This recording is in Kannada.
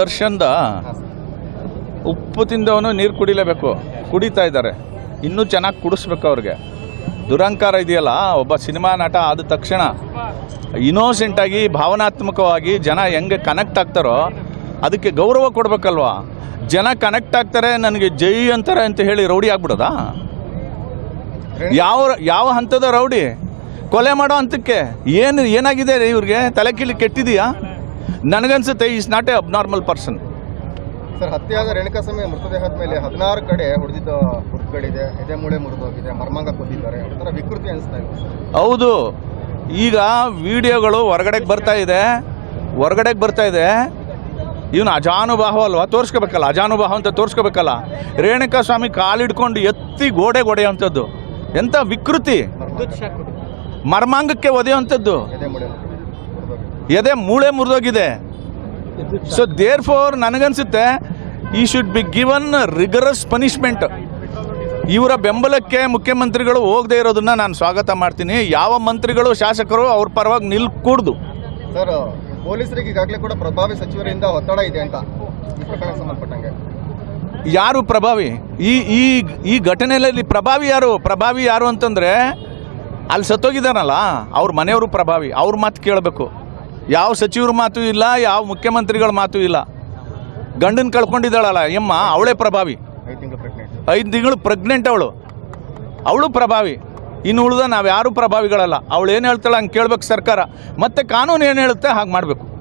ದರ್ಶನ್ದ ಉಪ್ಪು ತಿಂದವನು ನೀರು ಕುಡಿಲೇಬೇಕು ಕುಡಿತಾ ಇದ್ದಾರೆ ಇನ್ನೂ ಚೆನ್ನಾಗಿ ಕುಡಿಸ್ಬೇಕು ಅವ್ರಿಗೆ ದುರಂಕಾರ ಇದೆಯಲ್ಲ ಒಬ್ಬ ಸಿನಿಮಾ ನಟ ಆದ ತಕ್ಷಣ ಇನೋಸೆಂಟಾಗಿ ಭಾವನಾತ್ಮಕವಾಗಿ ಜನ ಹೆಂಗೆ ಕನೆಕ್ಟ್ ಆಗ್ತಾರೋ ಅದಕ್ಕೆ ಗೌರವ ಕೊಡಬೇಕಲ್ವಾ ಜನ ಕನೆಕ್ಟ್ ಆಗ್ತಾರೆ ನನಗೆ ಜೈ ಅಂತಾರೆ ಅಂತ ಹೇಳಿ ರೌಡಿ ಆಗ್ಬಿಡೋದಾ ಯಾವ ಯಾವ ಹಂತದ ರೌಡಿ ಕೊಲೆ ಮಾಡೋ ಹಂತಕ್ಕೆ ಏನು ಏನಾಗಿದೆ ಇವ್ರಿಗೆ ತಲೆ ಕೀಳಿ ಕೆಟ್ಟಿದೆಯಾ ನನಗನ್ಸುತ್ತೆ is not a abnormal person sir ಹತ್ಯೆಯಾದ Renuka ಸಮಯ ಮೃತದೇಹದ ಮೇಲೆ ಹದಿನಾರು ಕಡೆ ಹೊಡೆದಿದ್ದ ಹುಡುಗಳಿದೆ ಎದೆ ಮೂಳೆ ಮುರಿದೋಗಿದೆ ಮರ್ಮಂಗ ಕೊದ್ದಿದ್ದಾರೆ ಒಂಥರ ವಿಕೃತಿ ಅನಿಸ್ತಾ ಇದೆ ಹೌದು ಈಗ ವಿಡಿಯೋಗಳು ಹೊರಗಡೆಗೆ ಬರ್ತಾ ಇದೆ ಹೊರಗಡೆಗೆ ಬರ್ತಾ ಇದೆ ಇವನು ಅಜಾನುಭಾವ ಅಲ್ವಾ ತೋರಿಸ್ಕೋಬೇಕಲ್ಲ ಅಜಾನುಭಾವ ಅಂತ ತೋರಿಸ್ಕೋಬೇಕಲ್ಲ ರೇಣುಕಾ ಸ್ವಾಮಿ ಕಾಲಿಡ್ಕೊಂಡು ಎತ್ತಿ ಗೋಡೆ ಗೋಡೆಯುವಂಥದ್ದು ಎಂಥ ವಿಕೃತಿ ಮರ್ಮಾಂಗಕ್ಕೆ ಒದೆಯುವಂಥದ್ದು ಎದೆ ಮೂಳೆ ಮುರಿದೋಗಿದೆ ಸೊ ದೇರ್ ಫೋರ್ ನನಗನ್ಸುತ್ತೆ ಈ should be given rigorous punishment ಇವರ ಬೆಂಬಲಕ್ಕೆ ಮುಖ್ಯಮಂತ್ರಿಗಳು ಹೋಗದೆ ಇರೋದನ್ನ ನಾನು ಸ್ವಾಗತ ಮಾಡ್ತೀನಿ ಯಾವ ಮಂತ್ರಿಗಳು ಶಾಸಕರು ಅವ್ರ ಪರವಾಗಿ ನಿಲ್ಕೂಡ್ದು ಸರ್ ಪೊಲೀಸರಿಗೆ ಈಗಾಗಲೇ ಕೂಡ ಪ್ರಭಾವಿ ಸಚಿವರಿಂದ ಒತ್ತಡ ಇದೆ ಅಂತ ಈ ಸಂಬಂಧಪಟ್ಟಂಗೆ ಯಾರು ಪ್ರಭಾವಿ ಈ ಈ ಈ ಘಟನೆಯಲ್ಲಿ ಪ್ರಭಾವಿ ಯಾರು ಪ್ರಭಾವಿ ಯಾರು ಅಂತಂದ್ರೆ ಅಲ್ಲಿ ಸತ್ತೋಗಿದ್ದಾನಲ್ಲ ಅವ್ರ ಮನೆಯವರು ಪ್ರಭಾವಿ ಅವ್ರ ಮಾತು ಕೇಳಬೇಕು ಯಾವ ಸಚಿವರ ಮಾತು ಇಲ್ಲ ಯಾವ ಮುಖ್ಯಮಂತ್ರಿಗಳ ಮಾತು ಇಲ್ಲ ಗಂಡನ ಕಳ್ಕೊಂಡಿದ್ದಾಳಲ್ಲ ಎಮ್ಮ ಅವಳೇ ಪ್ರಭಾವಿ ಐದು ತಿಂಗಳು ಪ್ರೆಗ್ನೆಂಟ್ ಅವಳು ಅವಳು ಪ್ರಭಾವಿ ಇನ್ನು ಉಳಿದ ನಾವು ಯಾರೂ ಪ್ರಭಾವಿಗಳಲ್ಲ ಅವಳು ಏನು ಹೇಳ್ತಾಳೆ ಹಂಗೆ ಕೇಳಬೇಕು ಸರ್ಕಾರ ಮತ್ತು ಕಾನೂನು ಏನು ಹೇಳುತ್ತೆ ಹಾಗೆ ಮಾಡಬೇಕು